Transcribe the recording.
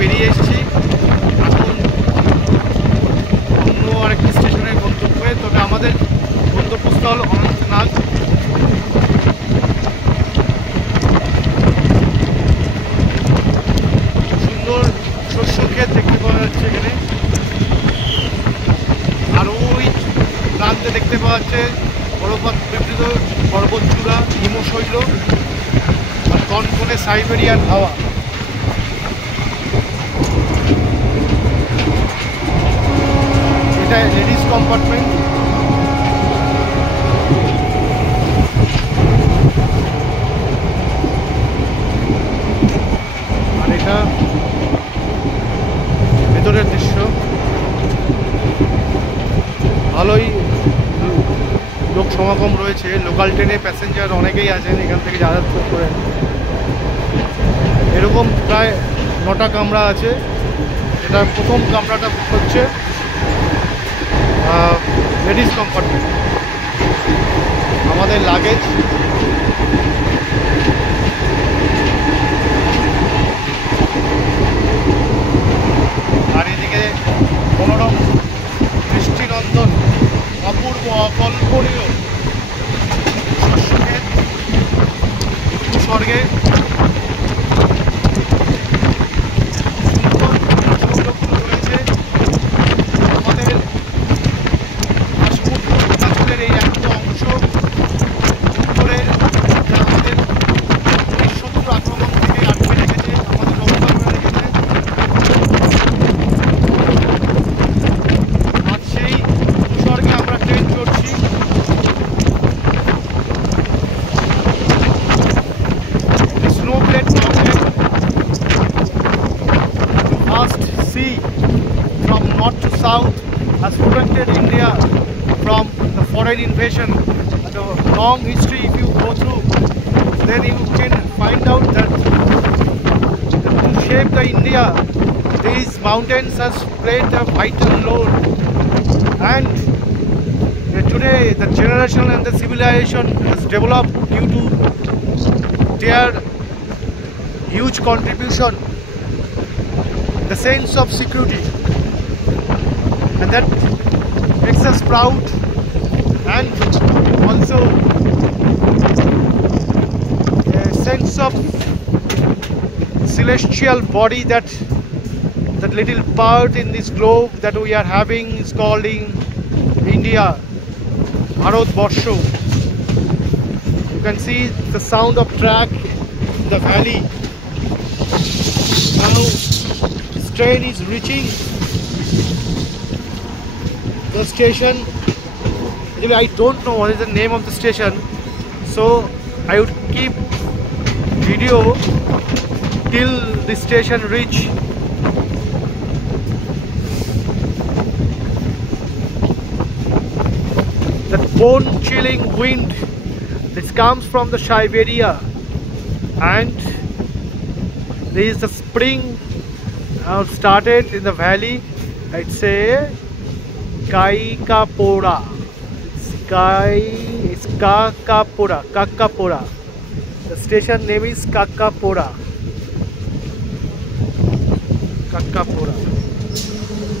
বেরিয়ে এসেছি এখন অন্য আরেকটি স্টেশনের গন্তব্যে। তবে আমাদের গন্তব্যস্থল অনন্তনাগ। সুন্দর শস্য ক্ষেত দেখতে পাওয়া যাচ্ছে এখানে। আর ওই প্রান্তে দেখতে পাওয়া যাচ্ছে বরফাত বিবৃত পর্বতচূড়া, হিমশৈল আর কনকনে সাইবেরিয়ান হাওয়া। এটা লেডিস কম্পার্টমেন্ট। আর এটা ভেতরের দৃশ্য। ভালোই লোক সমাগম রয়েছে। লোকাল ট্রেনে প্যাসেঞ্জার অনেকেই আছেন এখান থেকে যাতায়াত করে। এরকম প্রায় 9টা কামরা আছে। এটা প্রথম কামরাটা হচ্ছে লেডিস কম্পার্টমেন্ট। আমাদের লাগেজ আর এদিকে মনোরম দৃষ্টিনন্দন অপূর্ব অকল্পনীয় শস্যক্ষেত ভূস্বর্গে রয়েছে। আমাদের অঞ্চলের এই একটা অংশ উত্তরের আমাদের শত্রু আক্রমণ থেকে আটকে রেখেছে, আমাদের রক্ষা করে রেখেছে। আর সেই ভূস্বর্গে আমরা ট্রেন চড়ছি। Snow-clad mountain, the vast sea from north to south has protected India from the foreign invasion. The long history, if you go through, then you can find out that to shape the India, these mountains has played a vital role. And today, the generation and the civilization has developed due to their huge contribution, the sense of security, and that makes us proud, and also a sense of celestial body that little part in this globe that we are having is called in India, Bharat Barsho. You can see the sound of track in the valley. Now this train is reaching the station. Actually, I don't know what is the name of the station, so I would keep video till the station reach. That bone-chilling wind that comes from the Siberia, and there is the spring started in the valley. I'd say Kakapura. It's Kakapura. The station name is Kakapura.